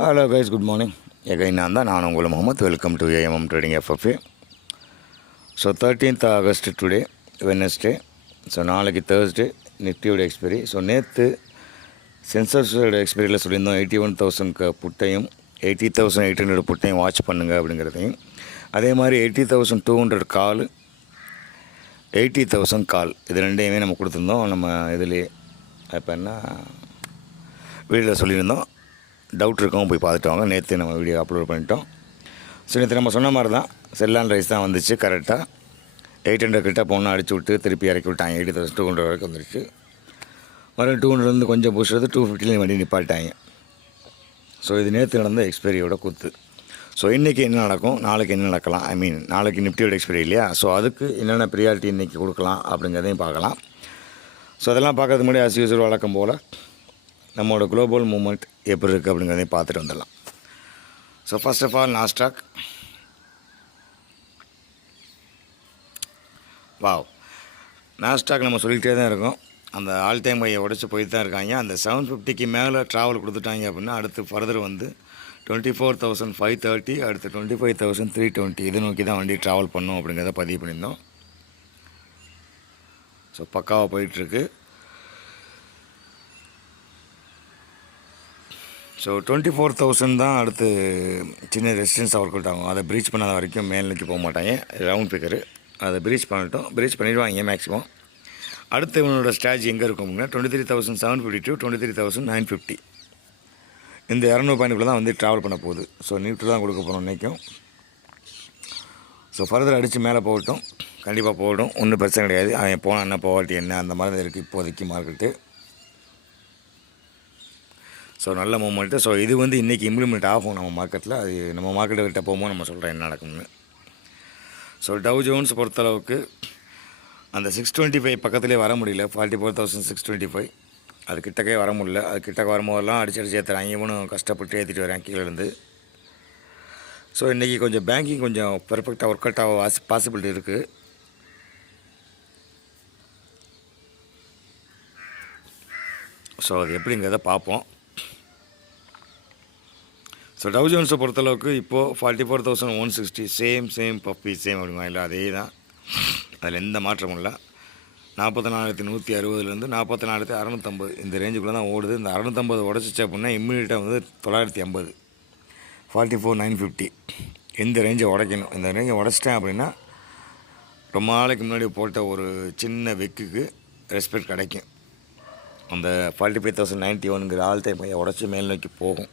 Hello guys good morning again நான் தான். நான் உங்கள் Mohammed. Welcome to AMM trading FFA so thirteenth August today Wednesday so நாளைக்கு Thursday நிஃப்டியோட எக்ஸ்பைரி ஸோ நேற்று சென்சர்ஸோட எக்ஸ்பைரியில் சொல்லியிருந்தோம். எயிட்டி ஒன் தௌசண்ட்க்கு புட்டையும் எயிட்டி தௌசண்ட் எயிட் ஹண்ட்ரட் புட்டையும் வாட்ச் பண்ணுங்க அப்படிங்கிறதையும். அதே மாதிரி eighty thousand two hundred call eighty thousand call இது ரெண்டையுமே நம்ம கொடுத்துருந்தோம். நம்ம இதுலேயே இப்போ என்ன வீடியோவில் சொல்லியிருந்தோம். டவுட் இருக்கவும் போய் பார்த்துட்டு வாங்க நேற்று நம்ம வீடியோ அப்லோட் பண்ணிட்டோம். ஸோ நேற்று நம்ம சொன்ன மாதிரி தான் செல்லான் ரைஸ் தான் வந்துச்சு கரெக்டாக எயிட் ஹண்ட்ரட் கிட்ட போனால் அடிச்சு விட்டு திருப்பி இறக்கி விட்டாங்க. எயிட் தௌசண்ட் டூ ஹண்ட்ரட் வரைக்கும் வந்துருச்சு. மறுபடியும் டூ ஹண்ட்ரட்லேருந்து கொஞ்சம் புஷ்றது டூ ஃபிஃப்டிலையும் வண்டி நிப்பாட்டாங்க ஸோ இது நேற்று நடந்த எக்ஸ்பைரியோட குத்து. ஸோ இன்றைக்கி என்ன நடக்கும்? நாளைக்கு என்ன நடக்கலாம்? ஐ மீன் நாளைக்கு நிஃப்டியோட எக்ஸ்பைரி இல்லையா? ஸோ அதுக்கு என்னென்ன ப்ரியாரிட்டி இன்றைக்கி கொடுக்கலாம் அப்படிங்கிறதையும் பார்க்கலாம். ஸோ அதெல்லாம் பார்க்கறதுக்கு முன்னாடி அஸ் யூஸ்வல் வழக்கம் போல் நம்மளோட குளோபல் மூமெண்ட் எப்படி இருக்குது அப்படிங்கிறதையும் பார்த்துட்டு வந்துடலாம். So first of all NASDAQ wow NASDAQ நம்ம சொல்லிகிட்டே தான் இருக்கோம். அந்த ஆல் டைம் பையை உடச்சி போயிட்டு தான் இருக்காங்க. அந்த செவன் ஃபிஃப்டிக்கு மேலே ட்ராவல் கொடுத்துட்டாங்க அப்படின்னா அடுத்து ஃபர்தர் வந்து twenty four thousand five thirty அடுத்து twenty five thousand three twenty இது நோக்கி தான் வண்டி ட்ராவல் பண்ணும் அப்படிங்கிறத பதிவு பண்ணியிருந்தோம். ஸோ பக்காவாக போயிட்டுருக்கு ஸோ டுவெண்ட்டி ஃபோர் தௌசண்ட் தான் அடுத்து சின்ன ரெசிஸ்டன்ஸ் அவர் கொடுத்தாங்க ஆகும் அதை ப்ரீச் பண்ணாத வரைக்கும் மேல் நோக்கி போக மாட்டாங்க. ரவுண்ட் பிக்கரு அதை ப்ரீச் பண்ணிட்டோம். ப்ரீச் பண்ணிடுவாங்க மேக்ஸிமம் அடுத்து இவனோட ஸ்டேஜ் எங்கே இருக்கும் அப்படின்னா twenty three thousand seven fifty two twenty three thousand nine fifty இந்த இரநூறு பாயிண்ட்டுக்குள்ள தான் வந்து ட்ராவல் பண்ண போகுது. ஸோ நியூட்ரல் தான் கொடுக்க போகிறோம் இன்றைக்கும் ஸோ ஃபர்தர் அடித்து மேலே போகட்டும். கண்டிப்பாக போகட்டும். ஒன்றும் பிரச்சனை கிடையாது. அவன் போனால் என்ன போகாட்டி என்ன அந்த மாதிரி இருக்குது இப்போதைக்கு மார்க்கெட்டு ஸோ நல்ல மூமெண்ட்டு ஸோ இது வந்து இன்றைக்கி இம்ப்ளிமெண்ட் ஆகும் நம்ம மார்க்கெட்டில் அது நம்ம மார்க்கெட்டுக்கிட்ட போகும்போது நம்ம சொல்கிறோம் என்ன நடக்கும்னு. ஸோ டவ் ஜோன்ஸ் பொறுத்தளவுக்கு அந்த சிக்ஸ் டுவெண்ட்டி ஃபைவ் பக்கத்துலேயே வர முடியல. Forty four thousand six twenty five அது கிட்டக்கே வர முடியல. அது கிட்டக்க வரும்போதெல்லாம் அடிச்சு அடிச்சு ஏற்றுறேன் இவனும் கஷ்டப்பட்டு ஏற்றிட்டு வரேன் கீழேருந்து ஸோ இன்றைக்கி கொஞ்சம் பேங்கிங் கொஞ்சம் பெர்ஃபெக்டாக ஒர்க் அவுட் ஆக வாசி பாசிபிலிட்டி இருக்குது ஸோ அது எப்படிங்கிறத பார்ப்போம். ஸோ டவு ஜோன்ஸை பொறுத்தளவுக்கு இப்போது forty four thousand one sixty same same puppy same அப்படிமா இல்லை அதே தான் அதில் எந்த மாற்றமும் இல்லை. நாற்பத்தி நாலாயிரத்தி நூற்றி அறுபதுலேருந்து நாற்பத்தி நாலாயிரத்தி அறநூற்றம்பது இந்த ரேஞ்சுக்குள்ளே தான் ஓடுது. இந்த அறநூற்றம்பது உடச்சிச்சு அப்படின்னா இம்மிடியட்டாக வந்து தொள்ளாயிரத்தி ஐம்பது. ஃபார்ட்டி ஃபோர் நைன் ஃபிஃப்டி எந்த ரேஞ்சை உடைக்கணும்? இந்த ரேஞ்சை உடச்சிட்டேன் அப்படின்னா ரொம்ப நாளைக்கு முன்னாடி போட்ட ஒரு சின்ன வெக்குக்கு ரெஸ்பெக்ட் கிடைக்கும். அந்த ஃபார்ட்டி ஃபைவ் தௌசண்ட் நைன்ட்டி ஒனுங்கிற ஆல் டைம் உடச்சி மேல் நோக்கி போகும்.